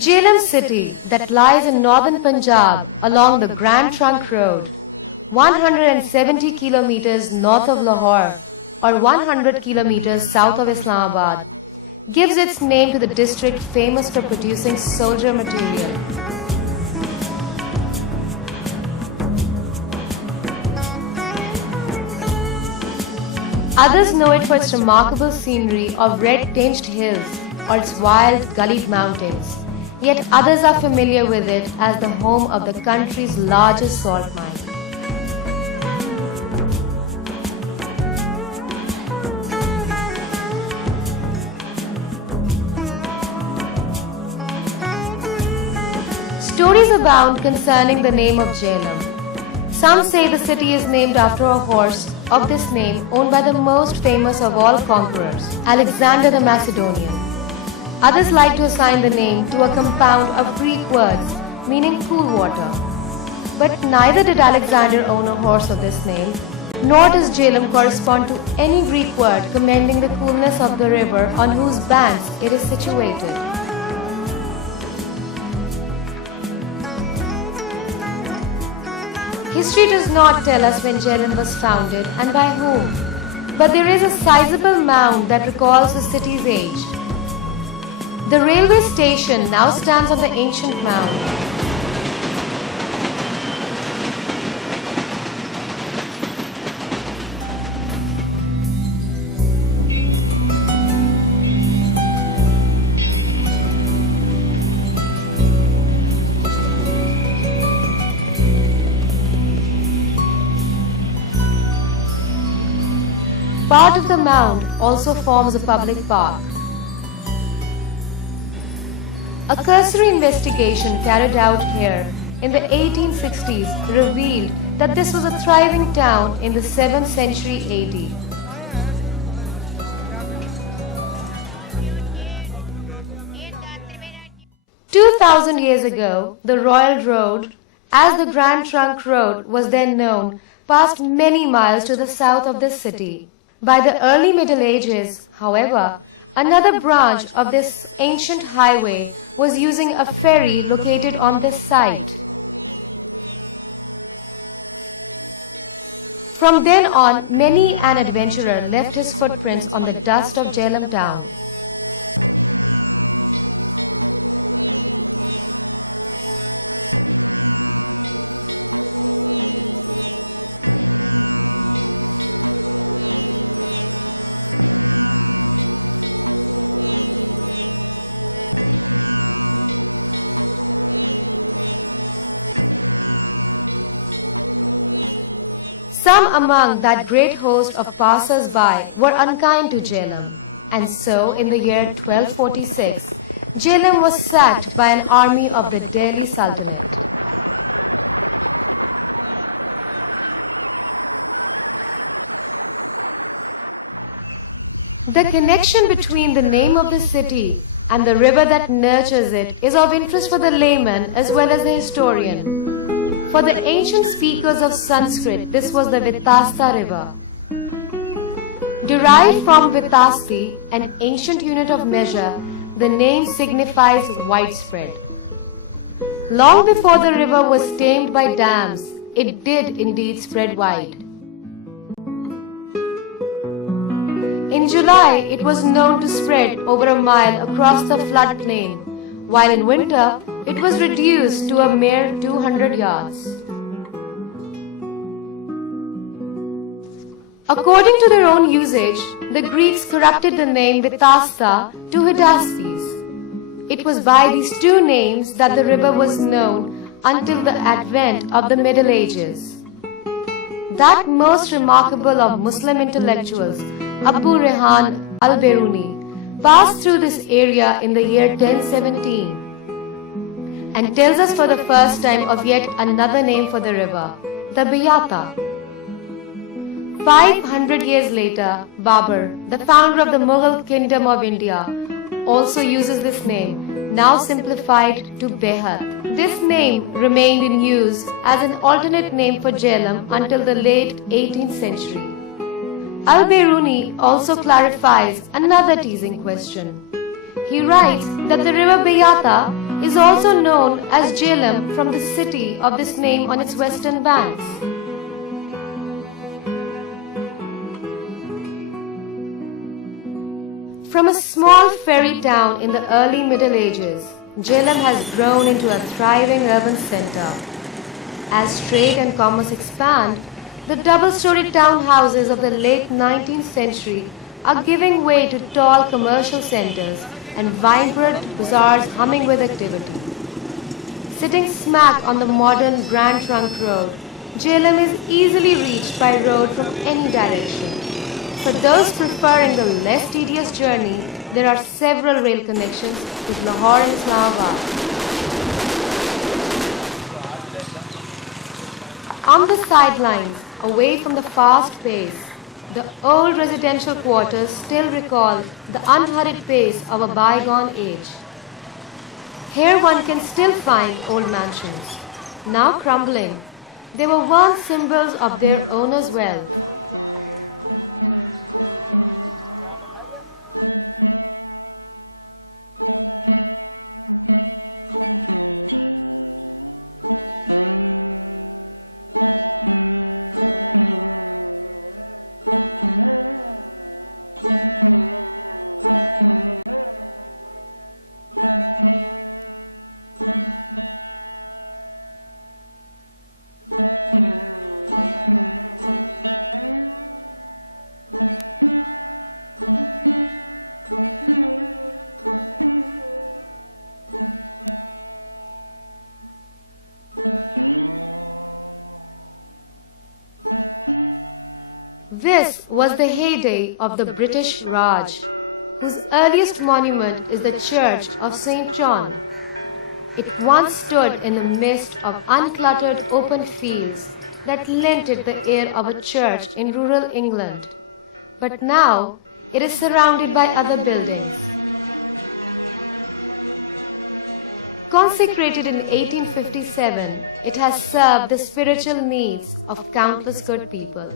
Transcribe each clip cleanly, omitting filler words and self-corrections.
Jhelum city that lies in northern Punjab along the Grand Trunk Road, 170 kilometers north of Lahore or 100 kilometers south of Islamabad, gives its name to the district famous for producing soldier material. Others know it for its remarkable scenery of red-tinged hills or its wild, gullied mountains. Yet others are familiar with it as the home of the country's largest salt mine. Stories abound concerning the name of Jhelum. Some say the city is named after a horse of this name owned by the most famous of all conquerors, Alexander the Macedonian. Others like to assign the name to a compound of Greek words meaning cool water. But neither did Alexander own a horse of this name, nor does Jhelum correspond to any Greek word commending the coolness of the river on whose banks it is situated. History does not tell us when Jhelum was founded and by whom, but there is a sizable mound that recalls the city's age. The railway station now stands on the ancient mound. Part of the mound also forms a public park. A cursory investigation carried out here in the 1860s revealed that this was a thriving town in the 7th century AD. "2,000 years ago, the Royal Road, as the Grand Trunk Road was then known, passed many miles to the south of this city. By the early Middle Ages, however, another branch of this ancient highway was using a ferry located on this site. From then on, many an adventurer left his footprints on the dust of Jhelum town. Some among that great host of passers-by were unkind to Jhelum, and so in the year 1246, Jhelum was sacked by an army of the Delhi Sultanate. The connection between the name of the city and the river that nurtures it is of interest for the layman as well as the historian. For the ancient speakers of Sanskrit, this was the Vitasta river. Derived from Vitasti, an ancient unit of measure, the name signifies widespread. Long before the river was tamed by dams, it did indeed spread wide. In July, it was known to spread over a mile across the floodplain, while in winter, it was reduced to a mere 200 yards. According to their own usage, the Greeks corrupted the name Vitasta to Hydaspes. It was by these two names that the river was known until the advent of the Middle Ages. That most remarkable of Muslim intellectuals, Abu Rehan al-Biruni, passed through this area in the year 1017 and tells us for the first time of yet another name for the river, the Biyata. 500 years later, Babur, the founder of the Mughal kingdom of India, also uses this name, now simplified to Behat. This name remained in use as an alternate name for Jhelum until the late 18th century. Al-Biruni also clarifies another teasing question. He writes that the river Biyata is also known as Jhelum from the city of this name on its western banks. From a small ferry town in the early Middle Ages, Jhelum has grown into a thriving urban center. As trade and commerce expand, the double-storied townhouses of the late 19th century are giving way to tall commercial centers and vibrant bazaars humming with activity. Sitting smack on the modern Grand Trunk Road, Jhelum is easily reached by road from any direction. For those preferring the less tedious journey, there are several rail connections with Lahore and Islamabad. On the sidelines, away from the fast pace, the old residential quarters still recall the unhurried pace of a bygone age. Here one can still find old mansions, now crumbling. They were once symbols of their owners' wealth. This was the heyday of the British Raj, whose earliest monument is the Church of St. John. It once stood in the midst of uncluttered open fields that lent it the air of a church in rural England. But now it is surrounded by other buildings. Consecrated in 1857, it has served the spiritual needs of countless good people.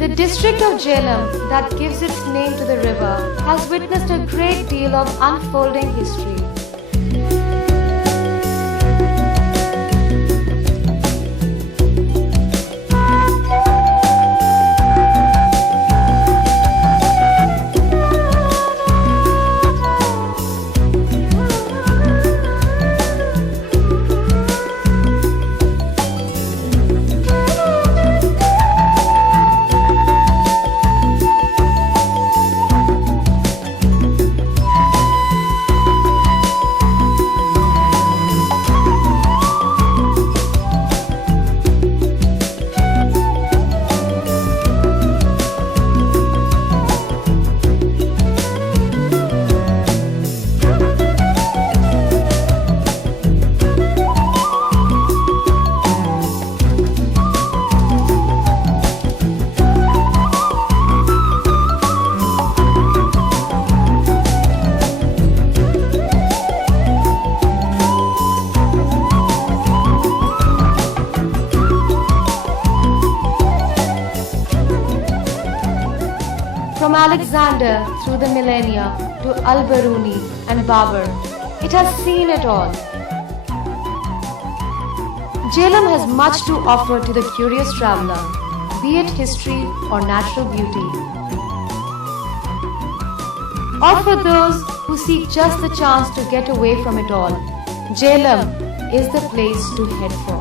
The district of Jhelum, that gives its name to the river, has witnessed a great deal of unfolding history. From Alexander through the millennia to Al-Biruni and Babur, it has seen it all. Jhelum has much to offer to the curious traveler, be it history or natural beauty. Or for those who seek just the chance to get away from it all, Jhelum is the place to head for.